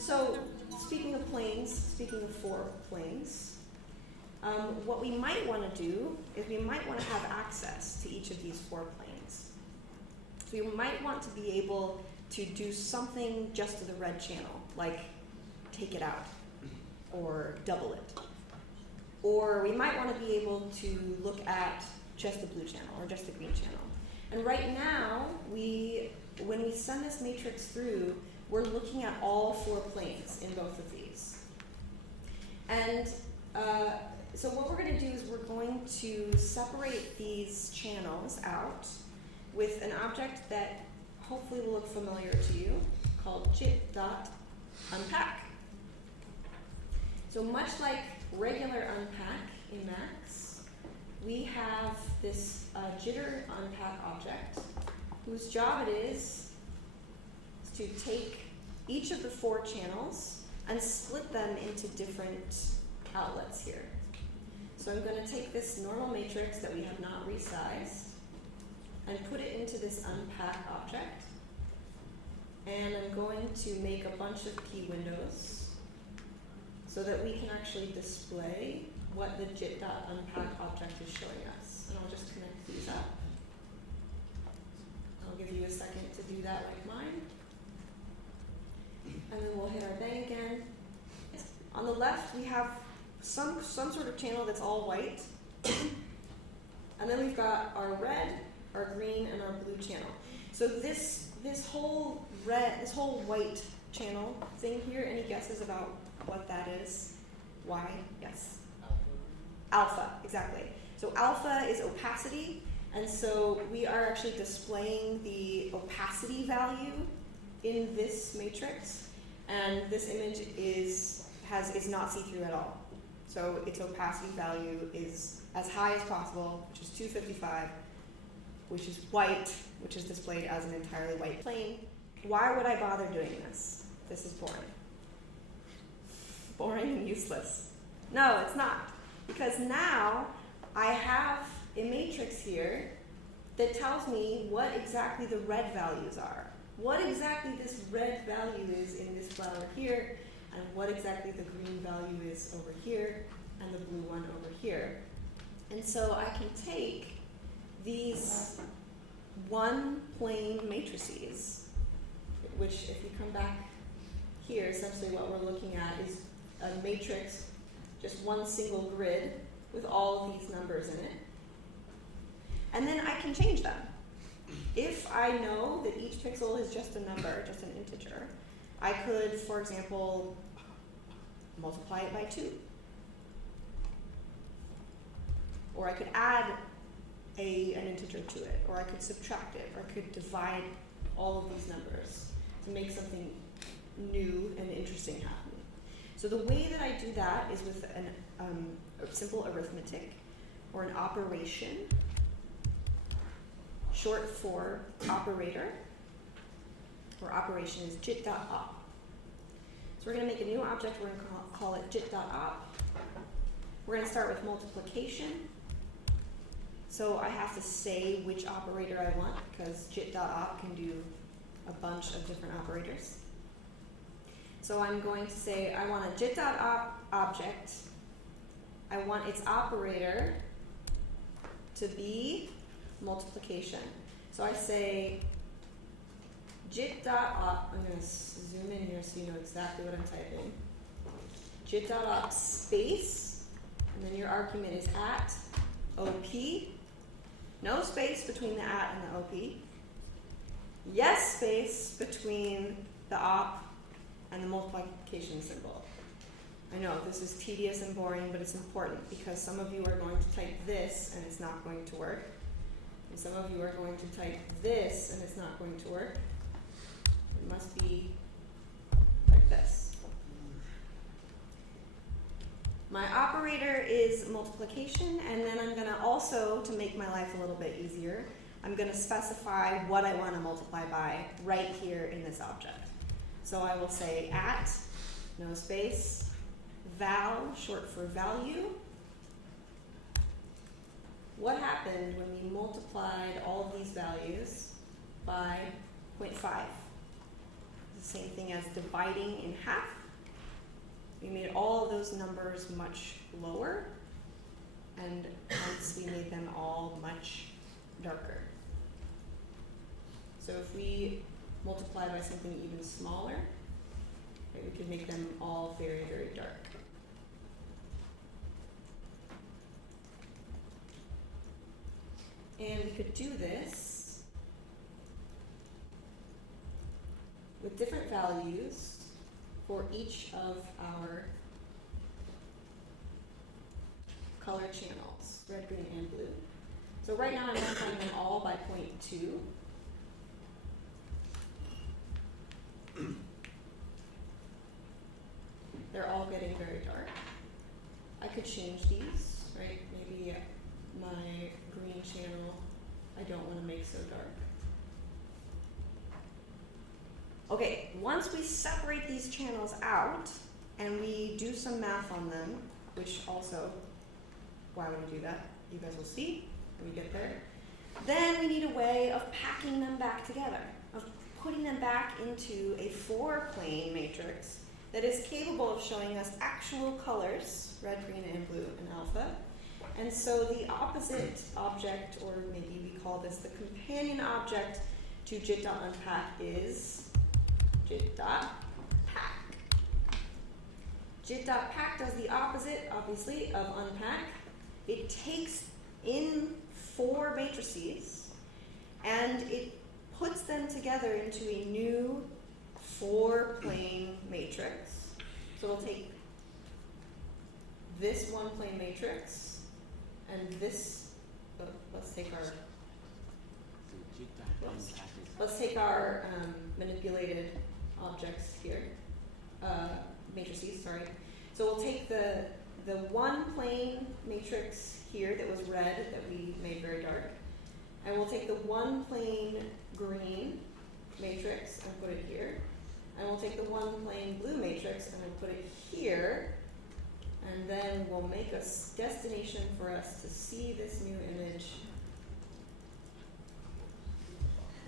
So speaking of planes, speaking of four planes, what we might want to do is we might want to have access to each of these four planes. So we might want to be able to do something just to the red channel, like take it out or double it. Or we might want to be able to look at just the blue channel or just the green channel. And right now, when we send this matrix through, we're looking at all four planes in both of these. And so what we're going to do is we're going to separate these channels out with an object that hopefully will look familiar to you called jit.unpack. So much like regular unpack in Max, we have this jitter.unpack object whose job it is to take each of the four channels and split them into different outlets here. So I'm going to take this normal matrix that we have not resized and put it into this unpack object. And I'm going to make a bunch of key windows so that we can actually display what the jit.unpack object is showing us. And I'll just connect these up. I'll give you a second to do that like mine. And then we'll hit our bang again. On the left, we have some sort of channel that's all white. And then we've got our red, our green, and our blue channel. So this whole white channel thing here, any guesses about what that is? Why? Yes? Alpha, exactly. So alpha is opacity, and so we are actually displaying the opacity value in this matrix, and this image is not see-through at all. So its opacity value is as high as possible, which is 255, which is white, which is displayed as an entirely white plane. Why would I bother doing this? This is boring. Boring and useless. No, it's not. Because now I have a matrix here that tells me what exactly the red values are. What exactly this red value is in this flower here, and what exactly the green value is over here, and the blue one over here. And so I can take these one plane matrices, which if you come back here, essentially what we're looking at is a matrix, just one single grid with all of these numbers in it. And then I can change them. If I know that each pixel is just a number, just an integer, I could, for example, multiply it by 2. Or I could add an integer to it, or I could subtract it, or I could divide all of these numbers to make something new and interesting happen. So the way that I do that is with a simple arithmetic, or an operation, short for operator, or operation is jit.op. So we're going to make a new object, we're going to call it jit.op. We're going to start with multiplication. So I have to say which operator I want, because jit.op can do a bunch of different operators. So I'm going to say I want a jit.op object. I want its operator to be multiplication. So I say jit.op, I'm going to zoom in here so you know exactly what I'm typing. Jit.op space, and then your argument is at op. No space between the at and the op. Yes space between the op and the multiplication symbol. I know this is tedious and boring, but it's important because some of you are going to type this and it's not going to work. And some of you are going to type this and it's not going to work. It must be like this. My operator is multiplication, and then I'm going to also, to make my life a little bit easier, I'm going to specify what I want to multiply by right here in this object. So I will say at, no space, val, short for value. What happened when we multiplied all of these values by 0.5? the same thing as dividing in half. We made all of those numbers much lower, and hence we made them all much darker. So if we multiply by something even smaller, right, we could make them all very, very dark. And we could do this with different values for each of our color channels, red, green, and blue. So right now I'm multiplying them all by 0.2. They're all getting very dark. I could change these, right? Maybe my green channel, I don't want to make so dark. Okay, once we separate these channels out and we do some math on them, which also, why would we do that? You guys will see when we get there. Then we need a way of packing them back together, of putting them back into a 4-plane matrix that is capable of showing us actual colors, red, green, and blue, and alpha. And so the opposite object, or maybe we call this the companion object to jit.unpack, is jit.pack. Jit.pack does the opposite, obviously, of unpack. It takes in 4 matrices and it puts them together into a new 4-plane matrix. So we'll take this 1-plane matrix and this, let's take our manipulated objects here, matrices, sorry. So we'll take the 1-plane matrix here that was red that we made very dark, and we'll take the 1-plane green matrix and put it here, and we'll take the 1-plane blue matrix and we'll put it here, and then we'll make a destination for us to see this new image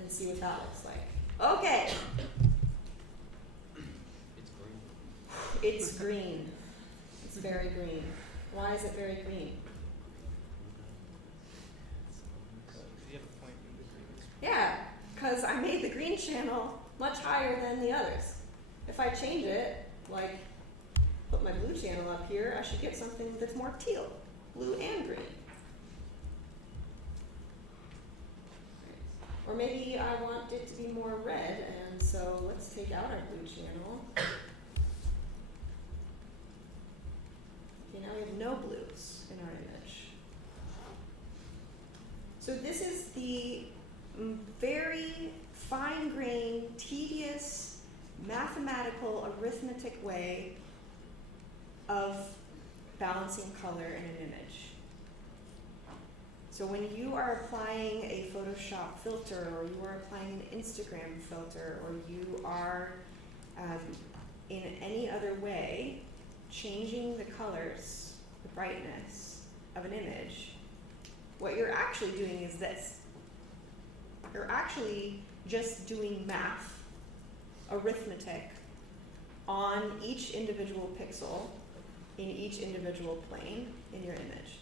and see what that looks like. Okay. It's green. It's very green. Why is it very green? Yeah, because I made the green channel much higher than the others. If I change it, like put my blue channel up here, I should get something that's more teal, blue and green. Or maybe I want it to be more red, and so let's take out our blue channel. Okay, now we have no blues in our image. So this is the very fine-grained, tedious, mathematical, arithmetic way of balancing color in an image. So when you are applying a Photoshop filter, or you are applying an Instagram filter, or you are in any other way changing the colors, the brightness of an image, what you're actually doing is this. You're actually just doing math, arithmetic, on each individual pixel in each individual plane in your image.